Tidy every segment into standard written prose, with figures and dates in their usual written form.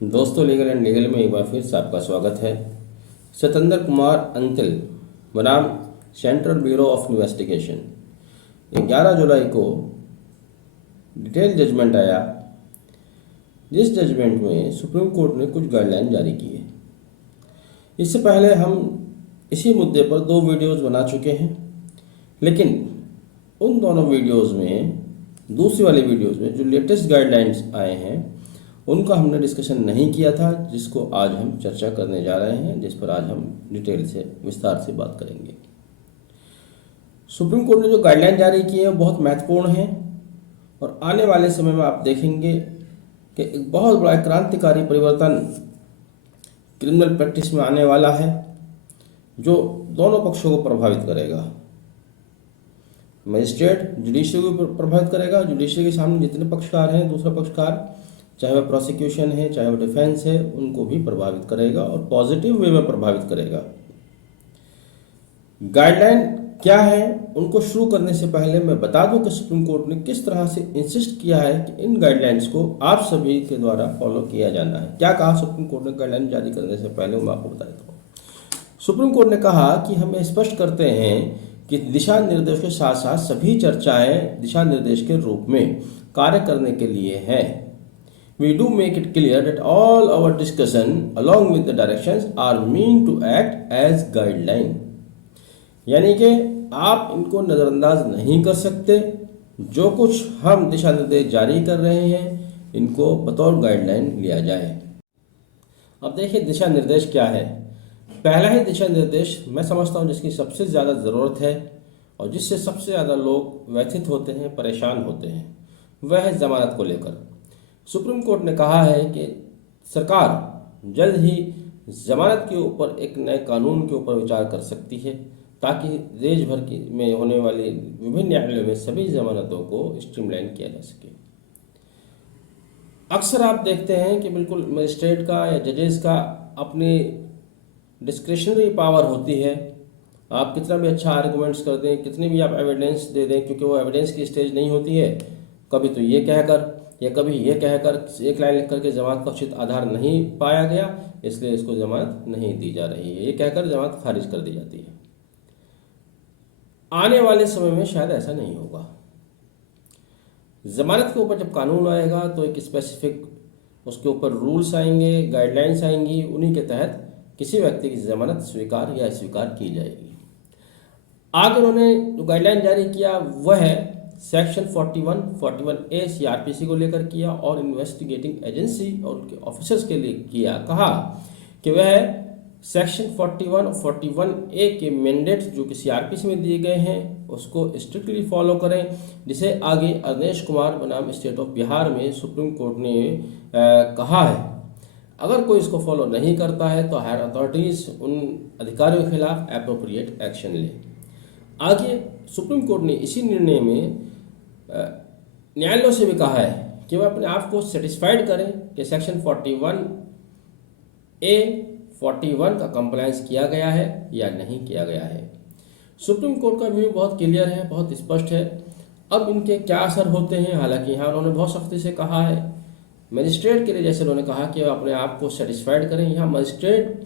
दोस्तों, legal and legal में एक बार फिर से आपका स्वागत है। सतेंद्र कुमार अंतिल बनाम सेंट्रल ब्यूरो ऑफ इन्वेस्टिगेशन, 11 जुलाई को डिटेल जजमेंट आया, जिस जजमेंट में सुप्रीम कोर्ट ने कुछ गाइडलाइन जारी की है। इससे पहले हम इसी मुद्दे पर 2 वीडियोज़ बना चुके हैं, लेकिन उन दोनों वीडियोज़ में, दूसरी वाली वीडियोज़ में जो लेटेस्ट गाइडलाइंस आए हैं उनका हमने डिस्कशन नहीं किया था, जिसको आज हम चर्चा करने जा रहे हैं, जिस पर आज हम डिटेल से विस्तार से बात करेंगे। सुप्रीम कोर्ट ने जो गाइडलाइन जारी की है वो बहुत महत्वपूर्ण है और आने वाले समय में आप देखेंगे कि एक बहुत बड़ा क्रांतिकारी परिवर्तन क्रिमिनल प्रैक्टिस में आने वाला है, जो दोनों पक्षों को प्रभावित करेगा। मजिस्ट्रेट जुडिशरी को प्रभावित करेगा। जुडिशरी के सामने जितने पक्षकार हैं, दूसरा पक्षकार चाहे वह प्रोसिक्यूशन है चाहे वह डिफेंस है, उनको भी प्रभावित करेगा और पॉजिटिव वे में प्रभावित करेगा। गाइडलाइन क्या है, उनको शुरू करने से पहले मैं बता दूं कि सुप्रीम कोर्ट ने किस तरह से इंसिस्ट किया है कि इन गाइडलाइंस को आप सभी के द्वारा फॉलो किया जाना है। क्या कहा सुप्रीम कोर्ट ने गाइडलाइन जारी करने से पहले, मैं आपको बता देता हूँ। सुप्रीम कोर्ट ने कहा कि हम स्पष्ट करते हैं कि दिशा निर्देश के साथ साथ सभी चर्चाएं दिशा निर्देश के रूप में कार्य करने के लिए है। We do make it clear that all our discussion along with the directions are meant to act as guideline। यानी कि आप इनको नज़रअंदाज नहीं कर सकते। जो कुछ हम दिशा निर्देश जारी कर रहे हैं इनको बतौर गाइडलाइन लिया जाए। अब देखिए दिशा निर्देश क्या है। पहला ही दिशा निर्देश मैं समझता हूँ जिसकी सबसे ज़्यादा ज़रूरत है और जिससे सबसे ज़्यादा लोग व्यथित होते हैं, परेशान होते हैं, वह है ज़मानत को लेकर। सुप्रीम कोर्ट ने कहा है कि सरकार जल्द ही जमानत के ऊपर एक नए कानून के ऊपर विचार कर सकती है, ताकि देश भर की में होने वाली विभिन्न न्यायालयों में सभी जमानतों को स्ट्रीमलाइन किया जा सके। अक्सर आप देखते हैं कि बिल्कुल मजिस्ट्रेट का या जजेस का अपनी डिस्क्रिशनरी पावर होती है। आप कितना भी अच्छा आर्गूमेंट्स कर दें, कितने भी आप एविडेंस दे दें, क्योंकि वो एविडेंस की स्टेज नहीं होती है। कभी तो ये कहकर या कभी ये कहकर एक लाइन लिख करके जमानत का उचित आधार नहीं पाया गया, इसलिए इसको जमानत नहीं दी जा रही है, ये कहकर जमानत खारिज कर दी जाती है। आने वाले समय में शायद ऐसा नहीं होगा। जमानत के ऊपर जब कानून आएगा तो एक स्पेसिफिक उसके ऊपर रूल्स आएंगे, गाइडलाइंस आएंगी, उन्हीं के तहत किसी व्यक्ति की जमानत स्वीकार या अस्वीकार की जाएगी। आगे उन्होंने जो गाइडलाइन जारी किया वह है सेक्शन 41A CRPC को लेकर किया और इन्वेस्टिगेटिंग एजेंसी और उनके ऑफिसर्स के लिए किया। कहा कि वह सेक्शन 41 और 41A के मैंडेट्स जो कि CRPC में दिए गए हैं उसको स्ट्रिक्टली फॉलो करें, जिसे आगे अवधेश कुमार बनाम स्टेट ऑफ बिहार में सुप्रीम कोर्ट ने कहा है अगर कोई इसको फॉलो नहीं करता है तो हायर अथॉरिटीज़ उन अधिकारियों के खिलाफ एप्रोप्रिएट एक्शन ले। आगे सुप्रीम कोर्ट ने इसी निर्णय में न्यायालयों से भी कहा है कि वह अपने आप को सेटिस्फाइड करें कि सेक्शन 41A-41 का कंप्लायंस किया गया है या नहीं किया गया है। सुप्रीम कोर्ट का व्यू बहुत क्लियर है, बहुत स्पष्ट है। अब इनके क्या असर होते हैं, हालांकि यहाँ उन्होंने बहुत सख्ती से कहा है मजिस्ट्रेट के लिए, जैसे उन्होंने कहा कि वह अपने आप को सेटिस्फाइड करें। यहाँ मजिस्ट्रेट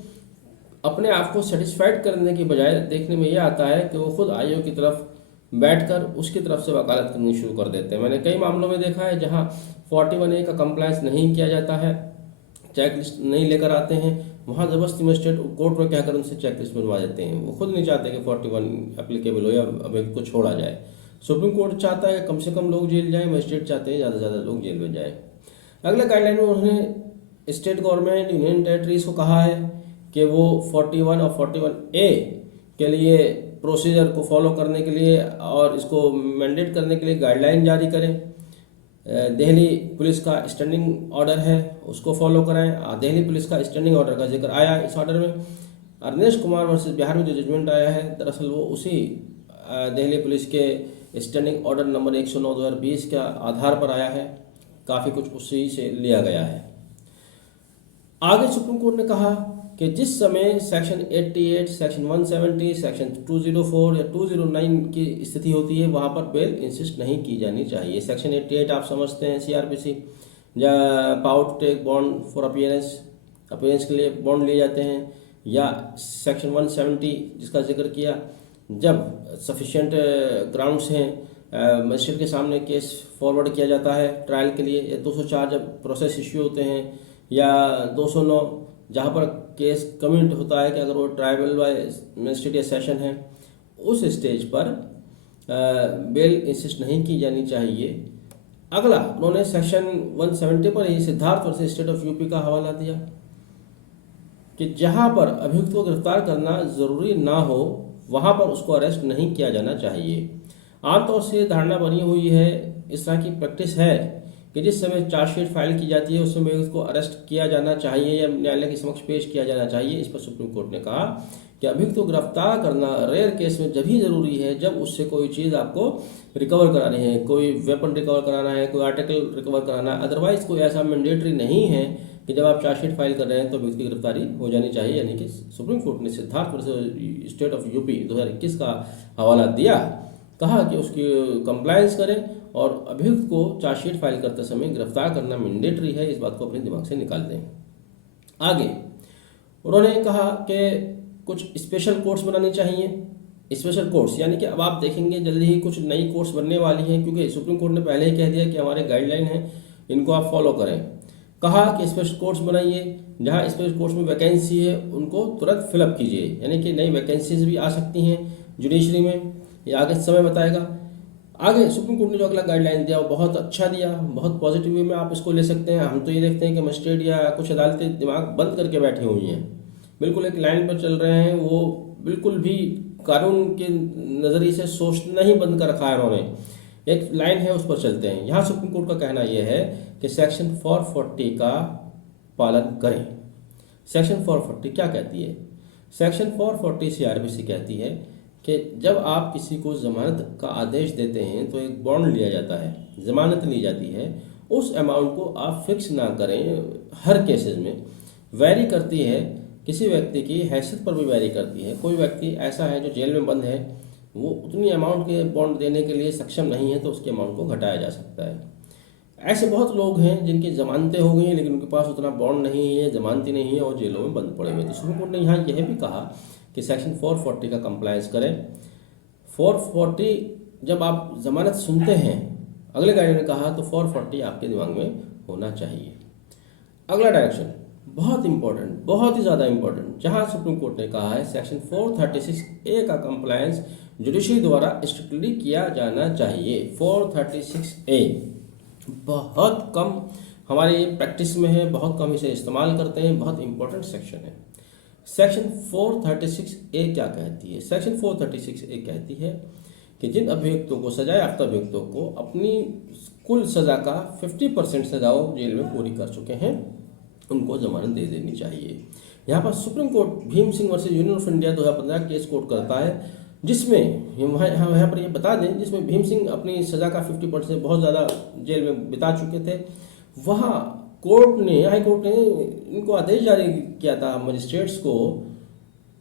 अपने आप को सेटिस्फाइड करने की बजाय देखने में यह आता है कि वो खुद आयोग की तरफ बैठकर उसकी तरफ से वकालत करनी शुरू कर देते हैं। मैंने कई मामलों में देखा है जहां 41A का कंप्लायंस नहीं किया जाता है, चेकलिस्ट नहीं लेकर आते हैं, वहां ज़बरदस्ती मजिस्ट्रेट कोर्ट में कहकर उनसे चेकलिस्ट बनवा देते हैं। वो खुद नहीं चाहते कि 41 एप्लीकेबल हो या अब को छोड़ा जाए। सुप्रीम कोर्ट चाहता है कि कम से कम लोग जेल जाए, मजिस्ट्रेट चाहते हैं ज़्यादा से ज़्यादा लोग जेल में जाए। अगले गाइडलाइन में उन्होंने स्टेट गवर्नमेंट, यूनियन टेरिटरीज को कहा है कि वो 41 और 41A के लिए प्रोसीजर को फॉलो करने के लिए और इसको मैंडेट करने के लिए गाइडलाइन जारी करें। दिल्ली पुलिस का स्टैंडिंग ऑर्डर है उसको फॉलो कराएं। दिल्ली पुलिस का स्टैंडिंग ऑर्डर का जिक्र आया इस ऑर्डर में। अवधेश कुमार वर्सेस बिहार में जो जजमेंट आया है दरअसल वो उसी दिल्ली पुलिस के स्टैंडिंग ऑर्डर नंबर 109/2020 के आधार पर आया है, काफ़ी कुछ उसी से लिया गया है। आगे सुप्रीम कोर्ट ने कहा कि जिस समय सेक्शन 88, सेक्शन 170, सेक्शन 204 या 209 की स्थिति होती है वहाँ पर बेल इंसिस्ट नहीं की जानी चाहिए। सेक्शन 88 आप समझते हैं CRPC या power to take bond for appearance के लिए बॉन्ड लिए जाते हैं, या सेक्शन 170 जिसका जिक्र किया, जब सफिशिएंट ग्राउंड्स हैं मजिस्ट्रेट के सामने केस फॉरवर्ड किया जाता है ट्रायल के लिए, या 204 जब प्रोसेस इश्यू होते हैं, या 209 जहाँ पर केस कम्यूट होता है कि अगर वो ट्राइबल बाय मजिस्ट्रेट या सेशन है, उस स्टेज पर बेल इंसिस्ट नहीं की जानी चाहिए। अगला उन्होंने सेक्शन 170 पर ही Siddharth versus state of UP का हवाला दिया कि जहां पर अभियुक्त को गिरफ्तार करना जरूरी ना हो वहां पर उसको अरेस्ट नहीं किया जाना चाहिए। आमतौर से धारणा बनी हुई है, इस तरह की प्रैक्टिस है कि जिस समय चार्जशीट फाइल की जाती है उस समय उसको अरेस्ट किया जाना चाहिए या न्यायालय के समक्ष पेश किया जाना चाहिए। इस पर सुप्रीम कोर्ट ने कहा कि अभियुक्त को गिरफ्तार करना रेयर केस में जब ही जरूरी है जब उससे कोई चीज़ आपको रिकवर करानी है, कोई वेपन रिकवर कराना है, कोई आर्टिकल रिकवर कराना है। अदरवाइज कोई ऐसा मैंडेटरी नहीं है कि जब आप चार्जशीट फाइल कर रहे हैं तो अभियुक्त की गिरफ्तारी हो जानी चाहिए। यानी कि सुप्रीम कोर्ट ने Siddharth versus state of UP 2021 का हवाला दिया, कहा कि उसकी कंप्लायंस करें और अभियुक्त को चार्जशीट फाइल करते समय गिरफ्तार करना मैंडेटरी है, इस बात को अपने दिमाग से निकाल दें। आगे उन्होंने कहा कि कुछ स्पेशल कोर्ट्स बनानी चाहिए। स्पेशल कोर्ट्स यानी कि अब आप देखेंगे जल्दी ही कुछ नई कोर्ट्स बनने वाली हैं, क्योंकि सुप्रीम कोर्ट ने पहले ही कह दिया कि हमारे गाइडलाइन है, इनको आप फॉलो करें। कहा कि स्पेशल कोर्ट्स बनाइए, जहां स्पेशल कोर्ट्स में वैकेंसी है उनको तुरंत फिलअप कीजिए, यानी कि नई वैकेंसीज भी आ सकती हैं जुडिशरी में, ये आगे समय बताएगा। आगे सुप्रीम कोर्ट ने जो अगला गाइडलाइन दिया वो बहुत अच्छा दिया, बहुत पॉजिटिव वे में आप इसको ले सकते हैं। हम तो ये देखते हैं कि मजिस्ट्रेट या कुछ अदालतें दिमाग बंद करके बैठी हुई हैं, बिल्कुल एक लाइन पर चल रहे हैं, वो बिल्कुल भी कानून के नज़रिए से सोचना ही बंद कर रखा है उन्होंने। एक लाइन है उस पर चलते हैं। यहाँ सुप्रीम कोर्ट का कहना यह है कि सेक्शन 440 का पालन करें। सेक्शन 440 क्या कहती है? सेक्शन 440 सीआरपीसी कहती है कि जब आप किसी को जमानत का आदेश देते हैं तो एक बॉन्ड लिया जाता है, जमानत ली जाती है, उस अमाउंट को आप फिक्स ना करें। हर केसेस में वैरी करती है, किसी व्यक्ति की हैसियत पर भी वैरी करती है। कोई व्यक्ति ऐसा है जो जेल में बंद है, वो उतनी अमाउंट के बॉन्ड देने के लिए सक्षम नहीं है तो उसके अमाउंट को घटाया जा सकता है। ऐसे बहुत लोग हैं जिनकी जमानतें हो गई हैं लेकिन उनके पास उतना बॉन्ड नहीं है, जमानती नहीं है और जेलों में बंद पड़े हुए। तो सुप्रीम कोर्ट ने यहाँ यह भी कहा कि सेक्शन 440 का कंप्लायंस करें। 440 जब आप जमानत सुनते हैं, अगले गाइड ने कहा तो 440 आपके दिमाग में होना चाहिए। अगला डायरेक्शन बहुत इंपॉर्टेंट, बहुत ही ज़्यादा इंपॉर्टेंट, जहां सुप्रीम कोर्ट ने कहा है सेक्शन 436A का कंप्लायंस जुडिशरी द्वारा स्ट्रिक्टली किया जाना चाहिए। 436A बहुत कम हमारी प्रैक्टिस में है, बहुत कम इसे इस्तेमाल करते हैं, बहुत इंपॉर्टेंट सेक्शन है। सेक्शन 436A क्या कहती है? सेक्शन 436A कहती है कि जिन अभियुक्तों को, सजा याफ्ता अभियुक्तों को अपनी कुल सजा का 50% सजा वो जेल में पूरी कर चुके हैं, उनको जमानत दे देनी चाहिए। यहाँ पर supreme court Bhim Singh versus union of India 2015 case court करता है, जिसमें यहाँ पर ये बता दें, जिसमें भीम सिंह अपनी सज़ा का 50% बहुत ज़्यादा जेल में बिता चुके थे। वहाँ कोर्ट ने, हाई कोर्ट ने इनको आदेश जारी किया था मजिस्ट्रेट्स को,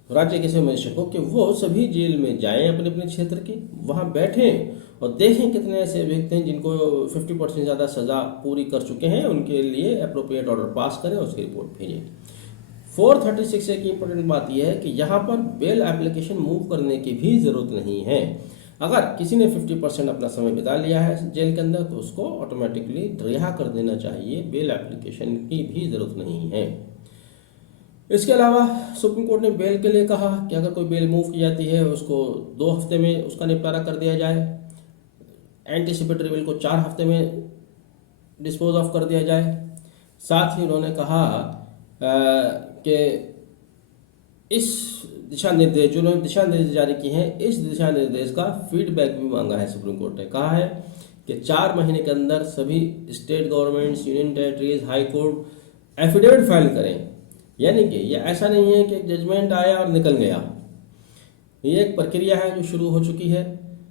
राज्य के सभी मजिस्ट्रेट को, कि वो सभी जेल में जाएं अपने अपने क्षेत्र के, वहाँ बैठें और देखें कितने ऐसे अभियुक्त हैं जिनको 50% ज़्यादा सज़ा पूरी कर चुके हैं, उनके लिए अप्रोप्रिएट ऑर्डर पास करें और उसकी रिपोर्ट भेजें। 436 की इंपॉर्टेंट बात यह है कि यहाँ पर बेल एप्लीकेशन मूव करने की भी ज़रूरत नहीं है। अगर किसी ने 50% अपना समय बिता लिया है जेल के अंदर तो उसको ऑटोमेटिकली रिहा कर देना चाहिए, बेल एप्लीकेशन की भी ज़रूरत नहीं है। इसके अलावा सुप्रीम कोर्ट ने बेल के लिए कहा कि अगर कोई बेल मूव की जाती है उसको 2 हफ्ते में उसका निपटारा कर दिया जाए, एंटीसिपेटरी बेल को 4 हफ्ते में डिस्पोज ऑफ कर दिया जाए। साथ ही उन्होंने कहा कि इस दिशा निर्देश, जो उन्होंने दिशा निर्देश जारी किए हैं, इस दिशा निर्देश का फीडबैक भी मांगा है। सुप्रीम कोर्ट ने कहा है कि 4 महीने के अंदर सभी state governments, union territories, high court affidavit file करें। यानी कि ये ऐसा नहीं है कि जजमेंट आया और निकल गया, ये एक प्रक्रिया है जो शुरू हो चुकी है।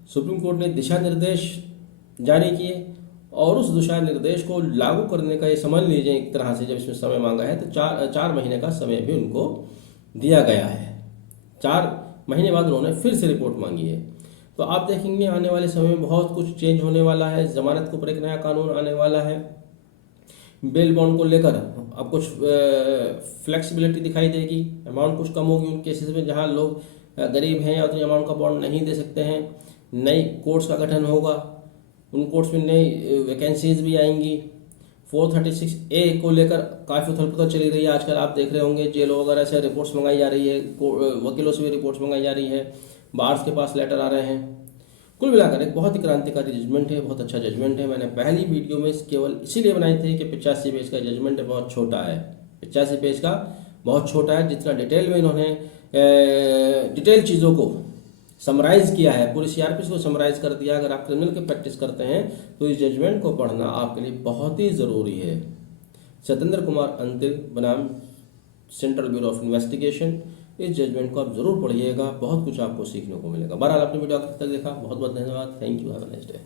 सुप्रीम कोर्ट ने दिशा निर्देश जारी किए और उस दिशा निर्देश को लागू करने का, ये समझ लीजिए एक तरह से, जब इसमें समय मांगा है तो 4 महीने का समय भी उनको दिया गया है। 4 महीने बाद उन्होंने फिर से रिपोर्ट मांगी है। तो आप देखेंगे आने वाले समय में बहुत कुछ चेंज होने वाला है। जमानत के ऊपर एक नया कानून आने वाला है, बेल बॉन्ड को लेकर अब कुछ फ्लेक्सिबिलिटी दिखाई देगी, अमाउंट कुछ कम होगी उन केसेस में जहां लोग गरीब हैं या उतनी अमाउंट का बॉन्ड नहीं दे सकते हैं। नई कोर्ट्स का गठन होगा, उन कोर्ट्स में नई वैकेंसीज भी आएंगी। 436A को लेकर काफ़ी उथल पुथल चली रही है आजकल, आप देख रहे होंगे जेलों वगैरह से रिपोर्ट्स मंगाई जा रही है, वकीलों से भी रिपोर्ट्स मंगाई जा रही है, बार्स के पास लेटर आ रहे हैं। कुल मिलाकर एक बहुत ही क्रांतिकारी जजमेंट है, बहुत अच्छा जजमेंट है। मैंने पहली वीडियो में केवल इसीलिए बनाई थी कि 85 पेज का जजमेंट है, बहुत छोटा है, 85 पेज का बहुत छोटा है। जितना डिटेल में इन्होंने डिटेल चीज़ों को समराइज़ किया है, पूरी सीआरपीसी को समराइज़ कर दिया। अगर आप क्रिमिनल की प्रैक्टिस करते हैं तो इस जजमेंट को पढ़ना आपके लिए बहुत ही ज़रूरी है। सत्येंद्र कुमार अंतिल बनाम सेंट्रल ब्यूरो ऑफ इन्वेस्टिगेशन, इस जजमेंट को आप जरूर पढ़िएगा, बहुत कुछ आपको सीखने को मिलेगा। बहरहाल अपनी वीडियो तक देखा, बहुत बहुत धन्यवाद। Thank you, have a nice day.